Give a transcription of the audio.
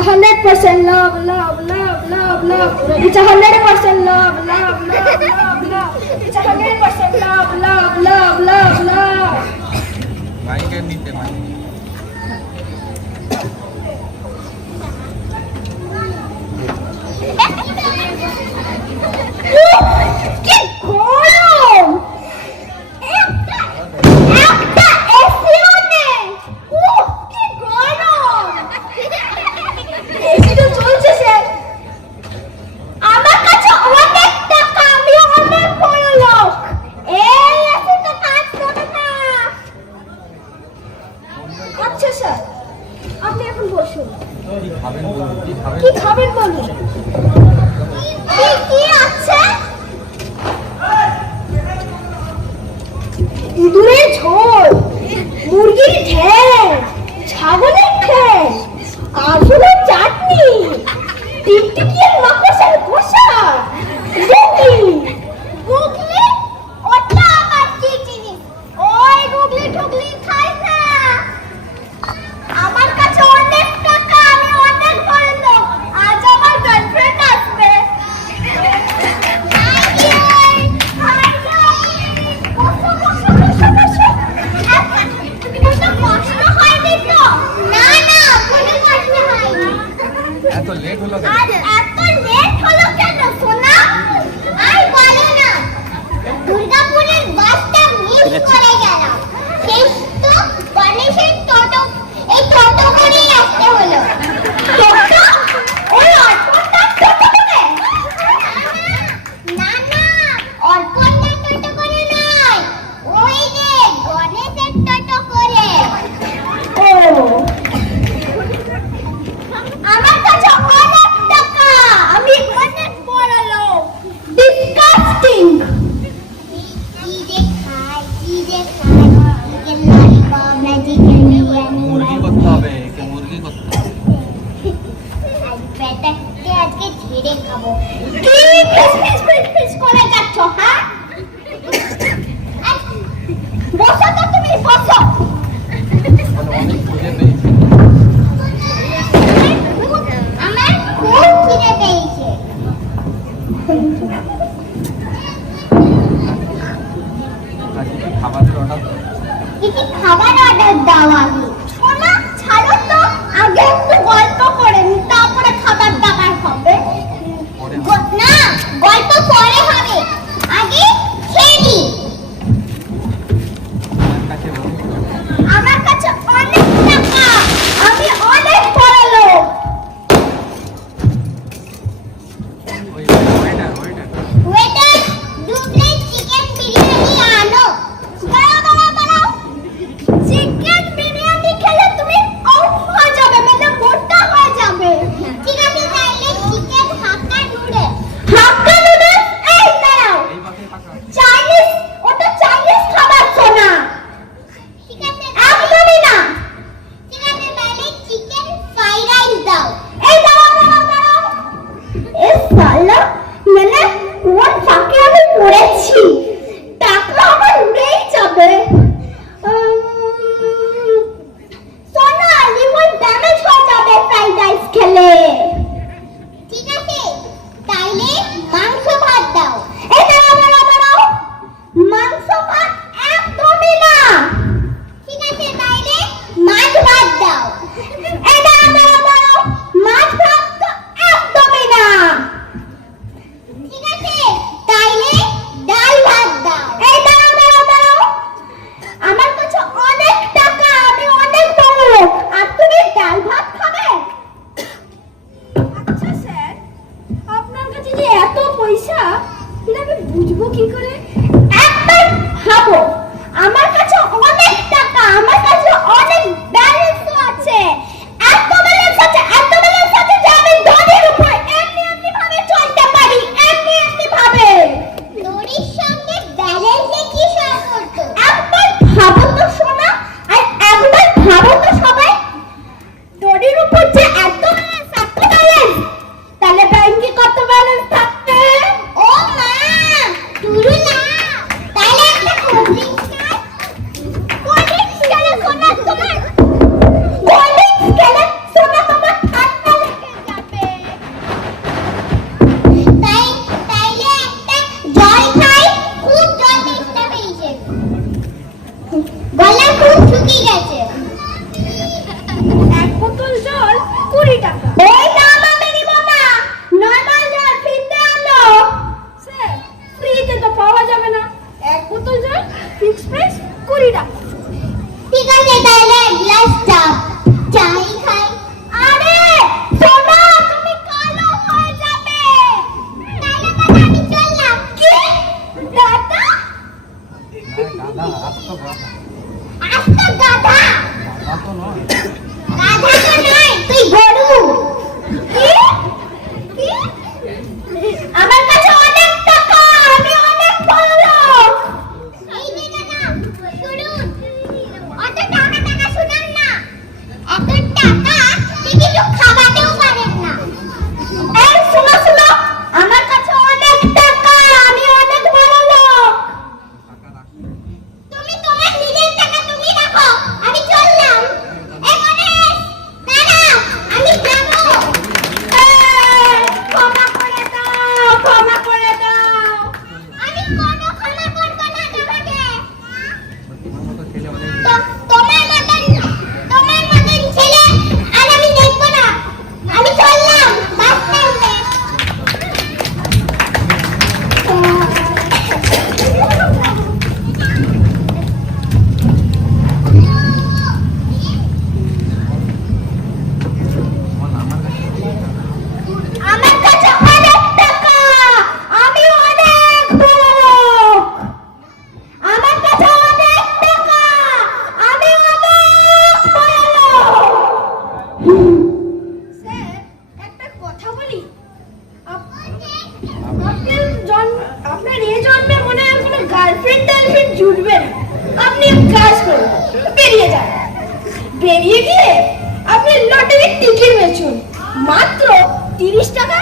a 100% love, love, love, love, love. It's a 100% love, love, love, love, love. It's a 100% love, love, love, love, love. Mic and need the mic. কি গরম! একটা SEO নেই। কি গরম! AC তো চলছে sir. আমার কাছে অনেক টাকা, আমি অনেক বড় লোক। এই এসি তো কাজ করে না। আচ্ছা স্যার, আপনি এখন বসুন। কি খাবেন বলুন? কি আছে? ইঁদুরের ঝোল, মুরগির ঠ্যাং, ছাগলের ঠ্যাং, কাজুরের চাটনি, টিকটিকির মাকড়সার খোসা, গুগলি। গুগলি? ওটা আবার কি জিনিস? ওই গুগলি টুগলি খাই না। আমার কাছে অনেক টাকা, আমি অনেক বড় লোক। আজ আমার গার্লফ্রেন্ড আসবে। এত লেট হলো এত লেট হলো কেন সোনা? আর বলো না, দুর্গাপুরের বাসটা মিস করে গেলাম। কিন্তু গণেশের টোটো, এই টোটো করেই আসতে হলো। টোটো? ওই অর্পণদার টোটো করে? না না, অর্পণদার টোটো করে নয়, ওই যে গণেশের টোটো করে। ও, আমার কাছে অনেক টাকা, আমি অনেক বড় লোক। ডিসকাস্টিং। কি যে খাই, কি যে খাই, চিকেন ললিপপ না চিকেন বিরিয়ানি। মুরগি করতে হবে, কে মুরগি করতে হবে। আজ পেটাকে আজকে ঝেড়ে খাবো। কি ফিস করে যাচ্ছ, হ্যাঁ? বসো তো, তুমি বসো। অনেক খুঁজে পেয়েছি। আমার খুব খিদে পেয়েছে। আজকে খাবারের অর্ডার দাও। কিছু খাবার অর্ডার দাও আমি। সোনা ছাড়ো তো, আগে একটু গল্প করে নি, তারপরে খাবার দাবার হবে। না, গল্প পরে হবে, আগে খেয়ে নি। আমার কাছে অনেক টাকা, আমি অনেক বড় লোক। ওয়েটার, 2 প্লেট চিকেন বিরিয়ানি আনো। বাড়াও। চিকেন বিরিয়ানি ফিক্স প্রাইস 20 টাকা। ঠিক আছে তাহলে এক গ্লাস চা চাই খাই। আরে সোনা তুমি কালো হয়ে যাবে। তাহলে দাদা আমি চললাম। কি দাদা? গাধা আস্ত গাধা আস্ত গাধা। গাধা তো নয় গাধা তো নয়, তুই গরু। কি কি? আমার কাছে অনেক টাকা, আমি অনেক বড় লোক। এই যে দাদা শুনুন, অত টাকা শুনুন না, এত টাকা যে কিছু খাওয়াতেও পারেন না। এই শোনো শোনো, আমার কাছে অনেক টাকা, আমি অনেক বড় লোক। তুমি তোমার নিজের টাকা তুমি রাখো, আমি চললাম। এই গণেশ দাদা আমি যাবো। ক্ষমা করে দাও, ক্ষমা করে দাও। আমি কোনো ক্ষমা করবো না তোমাকে। তোমার মতো ছেলে অনেক তোমার মতন ছেলে আর আমি দেখবো না। আমি চললাম বাস স্ট্যান্ডে। আমার কাছে অনেক টাকা, আমি অনেক বড় লোক। আমার কাছে অনেক টাকা, আমি অনেক বড় লোক। স্যার একটা কথা বলি, আপনার এই জন্মে মনে হয় কোনো গার্লফ্রেন্ড জুটবে না। আপনি এক কাজ করুন, বেরিয়ে যান। বেরিয়ে গিয়ে আপনি লটারির টিকিট বেচুন, মাত্র 30 টাকা।